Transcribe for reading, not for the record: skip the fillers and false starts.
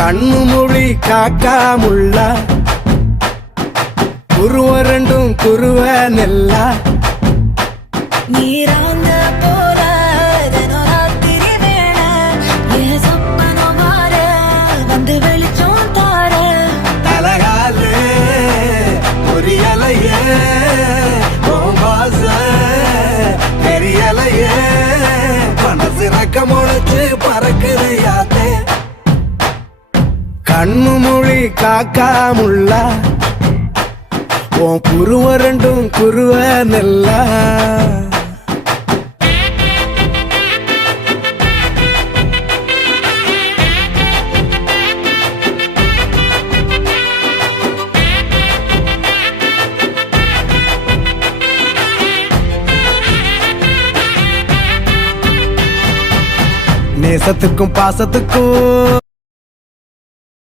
கண்ணு மொழி காக்காமுள்ள குருவ ரெண்டும் குருவ நெல்லா நீராங்க போல தினராத்திரி வேண என் சொப்பனம் மாற வந்து வெளிச்சம் தார தலகாலே பொரியலையே ஓம்பாச பெரியலையே மனசு ரக்க முளைச்சு பறக்குது யாத்தே கண்ணு மொழி காக்காமுள்ள உன் குருவ ரெண்டும் குருவ நெல்லா நேசத்துக்கும் பாசத்துக்கும்